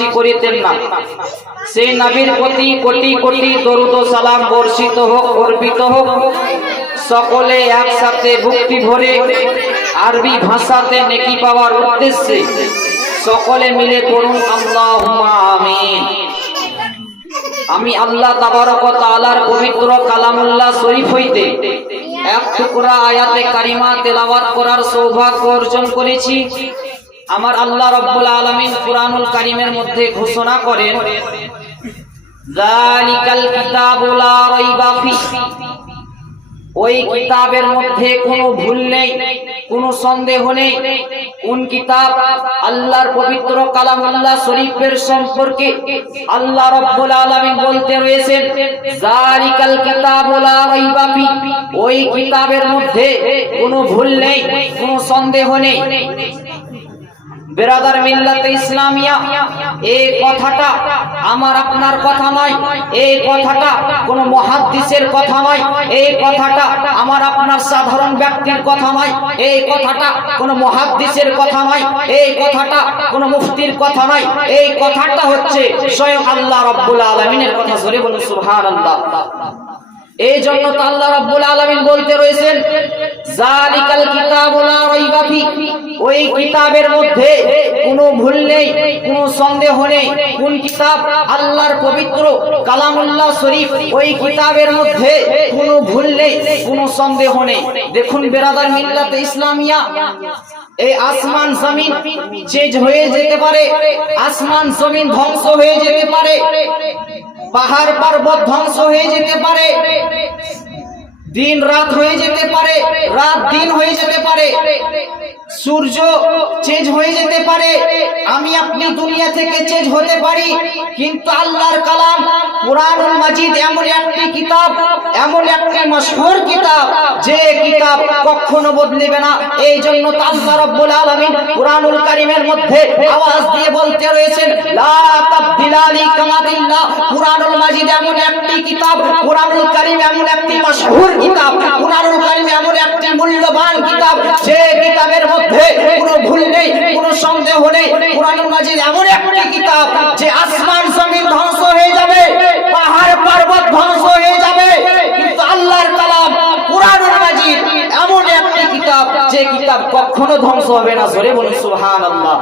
কাজটি করিতেন না। সেই নবীর প্রতি কোটি কোটি দরুদ সালাম বর্ষিত হোক, অর্পিত হোক। সকলে একসাথে ভক্তি ভরে আরবি ভাষাতে নেকি পাওয়ার উদ্দেশ্যে সকলে মিলে করুন আল্লাহ আমিন। আমি আল্লাহ তাবারক ও তাআলার পবিত্র কালামুল্লাহ শরীফ হইতে এক টুকরা আয়াতে কারিমা তেলাওয়াত করার সৌভাগ্য অর্জন করেছি। আমার আল্লাহ রাব্বুল আলামিন কুরআনুল কারীমের মধ্যে ঘোষণা করেন, যালিকাল কিতাবু লা রাইবা ওই কিতাবের মধ্যে কোনো ভুল নেই, কোনো সন্দেহ নেই। কোন কিতাব? আল্লাহর পবিত্র কালামুল্লাহ শরীফের সম্পর্কে আল্লাহ রাব্বুল আলামিন বলতে রয়েছেন জালিকাল কিতাবু লা রাইবা ফি ওই কিতাবের মধ্যে কোনো ভুল নেই, কোনো সন্দেহ নেই। বেরাদার মিল্লাতে ইসলামিয়া এই কথাটা আমার আপনার কথা নয় এই কথাটা কোন মহাদ্দিসের কথা নয় এই কথাটা আমার আপনার সাধারণ ব্যক্তির কথা নয় এই কথাটা কোন মহাদ্দিসের কথা নয় এই কথাটা কোন মুফতির কথা নয় এই কথাটা হচ্ছে স্বয়ং আল্লাহ রাব্বুল আলামিনের কথা। জোরে বলুন সুবহানাল্লাহ। এই জন্য তো আল্লাহ রাব্বুল আলামিন বলতে রয়েছেন, জালিকাল কিতাবু লা রাইবা ফি। ওই কিতাবের মধ্যে কোনো ভুল নেই, কোনো সন্দেহ নেই। কোন কিতাব? আল্লাহর পবিত্র কালামুল্লাহ শরীফ। ওই কিতাবের মধ্যে কোনো ভুল নেই, কোনো সন্দেহ নেই। দেখুন, বেরাদার মিল্লাতে ইসলামিয়া, এই আসমান জমিন চেঞ্জ হয়ে যেতে পারে, আসমান জমিন ধ্বংস হয়ে যেতে পারে, পাহাড় পর্বত ধ্বংস হয়ে যেতে পারে। দিন রাত হয়ে যেতে পারে রাত দিন হয়ে যেতে পারে সূর্য চেঞ্জ হয়ে যেতে পারে। আমি আপনি দুনিয়া থেকে চেঞ্জ হতে পারি। কিন্তু আল্লাহর কালাম কোরআনুল মাজিদ এমন একটি কিতাব, এমন একটি মশহুর কিতাব, যে কিতাব কখনো বদলেবে না। এই জন্য আল্লাহ রাব্বুল আলামিন কোরআনুল কারীমের মধ্যে আওয়াজ দিয়ে বলতে রয়েছেন, লা তাবদিলা লি কামাতিল্লাহ কোরআনুল মাজিদ এমন একটি কিতাব, কোরআনুল কারীম এমন একটি মশহুর কিতাব, কোরআনুল কারীম এমন একটি কিতাবের মধ্যে কোনো ভুল নেই, কোনো সন্দেহ নেই। কোরআনুল মাজিদ এমন একটি কিতাব যে আসমান জমিন ধ্বংস হয়ে যাবে, পাহাড় পর্বত ধ্বংস হয়ে যাবে, কিন্তু আল্লাহর কালাম কোরআনুল মাজিদ এমন একটি কিতাব যে কিতাব কখনো ধ্বংস হবে না। জোরে বলুন, সুবহানাল্লাহ।